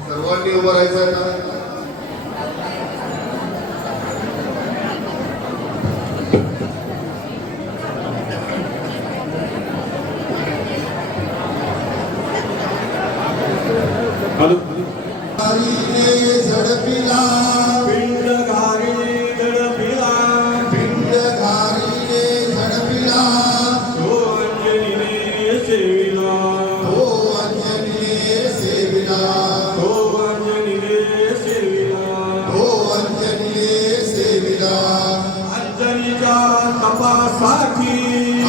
सर्वांनी उभं राहायचं आहे ना. झडपिला पिंड घारी झडपिला पिंड घारीने झडपिला तो अंजनीने सेविला तो अंजनीने सेविला तो अंजनीने सेविला तो अंजनीने सेविला अंजनीच्या तपासाठी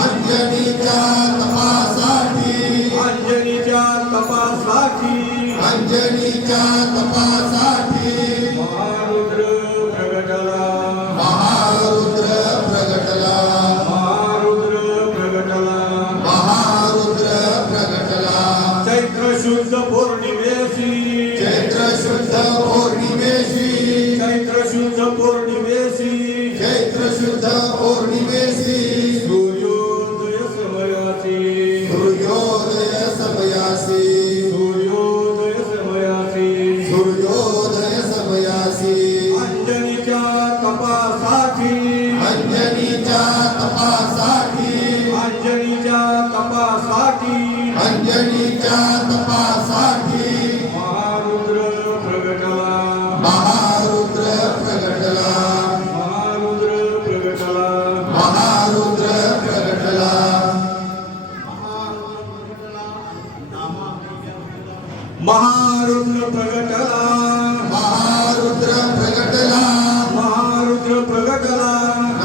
अंजनीच्या तपासाठी अंजनीच्या तपासाठी अंजनीच्या तपासाठी महारुद्र प्रगटला महारुद्र प्रगटला महारुद्र प्रगटला महारुद्र प्रगटला चैत्र शुद्ध पौर्णिमेशी चैत्र शुद्ध पौर्णिमेशी चैत्र शुद्ध पौर्णिमेशी चैत्र शुद्ध पौर्णिमेशी सूर्योदय समयासी सूर्योदय समयासी सूर्योदय समयासी सूर्योदय समयासी अंजनीच्या तपासाठी अंजनीच्या तपासाठी अंजनीच्या तपासाठी अंजनीच्या तपासाठी महारुद्र प्रगटला महारुद्र प्रगटला महारुद्र प्रगटला महारुद्र प्रगटला महारुद्र प्रगटला महारुद्र प्रगटला महारुद्र प्रगटला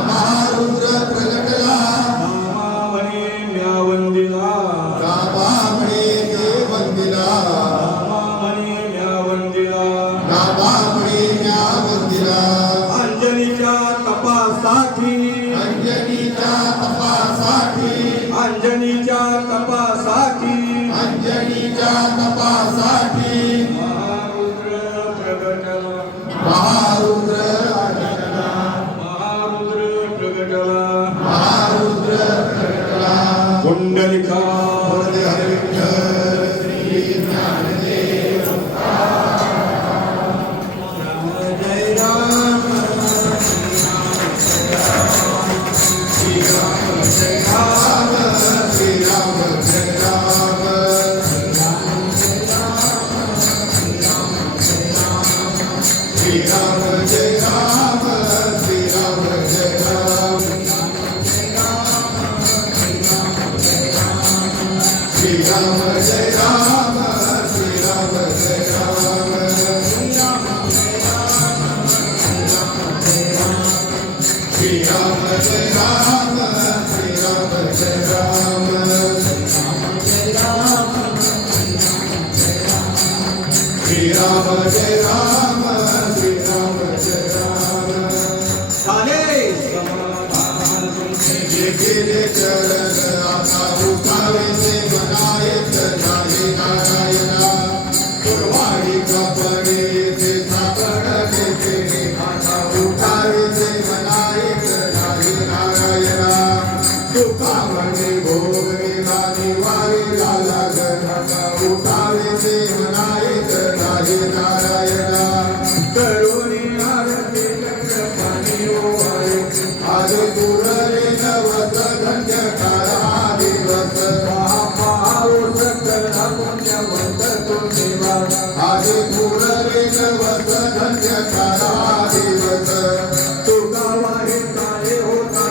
महारुद्र प्रगटला नामावने म्यावंदिला नाभामणे देवंदिला नामावने म्यावंदिला नाभामणे न्यावंदिला अंजनीच्या तपासाठी अंजनीच्या तपासाठी अंजनीच्या तपासाठी अंजनीच्या तपासाठी महारुद्र प्रगटला महारुद्र महारुद्र प्रगटला महारुद्र प्रगटला कुंडलिका हरे विठ्ठल श्री ज्ञानदेव जय राम श्री राम जय राम श्री राम जय राम श्री राम जय राम श्री राम जय राम श्री राम जय राम श्री राम जय राम श्री राम जय राम श्री राम जय राम श्री राम जय राम श्री राम जय राम झाले समाधान तुमचे जे गेले चरण आता उठावे ते मनायत नाही नारायणा कुरवाडी कपडे ते सापडले ते आता उठावे ते मनायत नाही नारायणा तुका म्हणे भोगवे गाणी वारीला लागत आता उठावे ते मनायत नाही नारायणा करुणी आरती चक्रपाणी ओवाळे आज पुरले नवस धन्य काळा दिवस महापाऊस करा पुण्यवंत तुम्ही आज पुरले नवस धन्य काळा दिवस तुका वारी काळे होता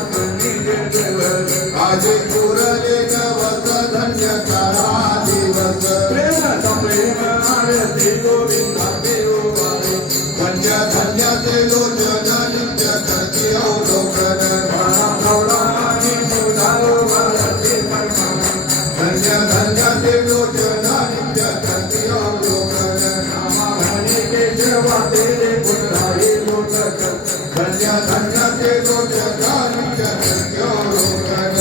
आज पुरले नवस धन्य काळा दिवस प्रेम प्रेम आरती गोविंदा देवारे धन्य धन्य ते लोचन नित्य करते अवलोकन धन्य धन्य ते लोचन नित्य करते अवलोकन धन्य धन्य ते लोचन नित्य करते अवलोकन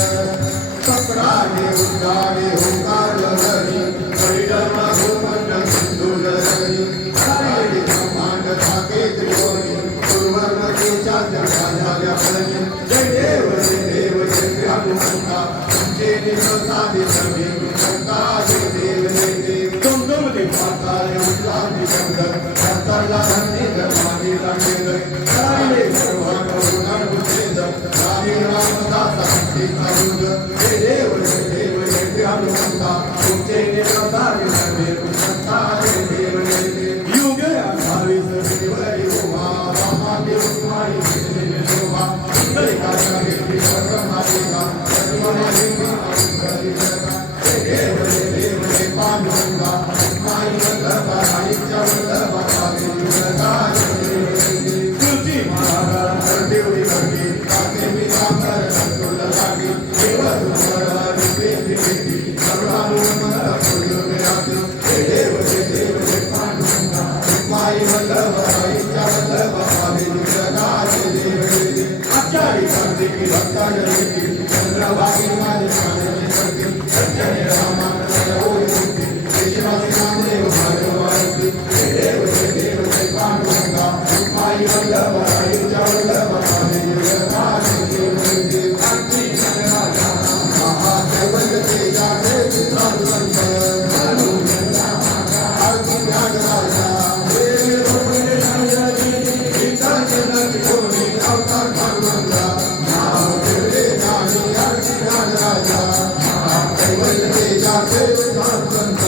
कपडाने उद्गारे होकार हरी प्रसारी सर्वे पुस्तकारे देवनेते युगे आधारी सर्वेवरी उमा रामागे उमाई देवी शोभा इंद्रिकाचा देवी सर्वमालिका सर्वमालिका इंद्रिका देव पांडुरंगा माई वल्लभा आईच्या वल्लभा पावी युगकारे तुझी महाराज देवी करते काते मी कामर तुला लागी देव तुझा देवी देवी सर्वानु मला फुल मेराते देव पांडुरंगा माई वल्लभा आईच्या वल्लभा पावी युगकारे देवी आचारी करते की भक्ता जयती चंद्रभागी माझे साने करते सच्चे रामा माई वल्लभा आईच्या वल्लभा पावी युगकारे देवी महादेवल तेजाचे साधु संत आरती ज्ञान राजा कोणी अवतार पांडुरंगा नाव ठेवले ज्ञानी आरती ज्ञान राजा महादेवल तेजाचे साधु संत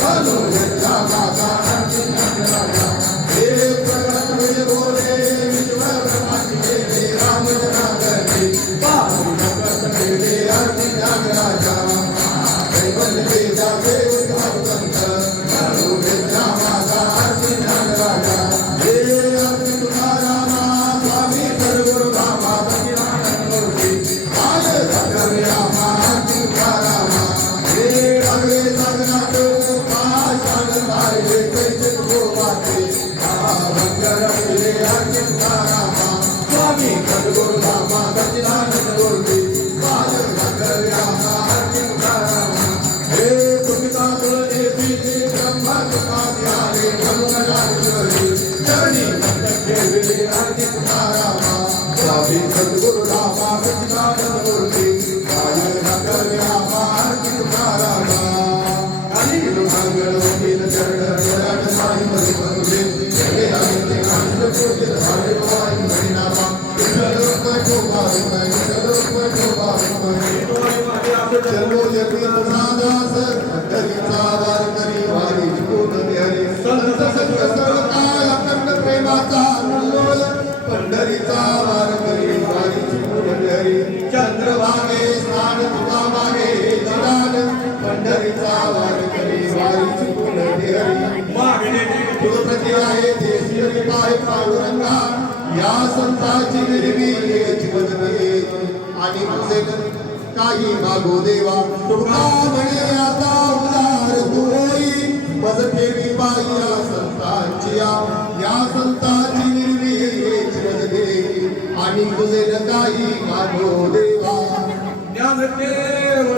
चालू यज्ञा माता आरती ज्ञान राजा हे प्रगट विजय बोले विश्व ब्रह्मांड के राम जनार्दनी बाहु जगत मेरे आरती ज्ञान राजा कैवल्य तेजाचे साधु संत चालू यज्ञा माता आरती ज्ञान राजा हे आरती तुकारामा स्वामी सद्गुरु रामा सचिदानंद मूर्ती आय सागर रामा आरती तुकारामा हे अगले सगनाथ पाषाण तारे कैसे गोवाते स्वामी सद्गुरु रामा सचिदानंद मूर्ती आय सागर रामा आरती तुकारामा हे तुमिता तुलसी ब्रह्मा तुकारे ब्रह्मराजेश्वरी चरणी ठेवले आरती तुकारामा स्वामी सद्गुरु रामा सच्चिदानंद मूर्ती आय सागर रामा आरती तुकारामा काली मंगल वकील चरण चरण साई मधु बंदे जगे आनंद आनंद पूजित हरे भवानी हरिनामा विठ्ठल गोपाल चलो यती दास हरिचा वार करी वारी कोण हरी संत संत सर्वकाळ अखंड प्रेमाचा अनमोल पंढरीचा वार करी वारी कोण हरी चंद्रभागे स्नान तुका मागे चिराग पंढरीचा वार करी वारी कोण हरी मागणे प्रति आहे देशी पाय पांडुरंगा या संताची निर्मी जीवनते आणि तुझे काही मागो देवा तुका म्हणे आता उदार तू होई मज ठेवी पायी या संताची निर्मी जीवनते आणि तुझे काही मागो देवा ज्ञानदेव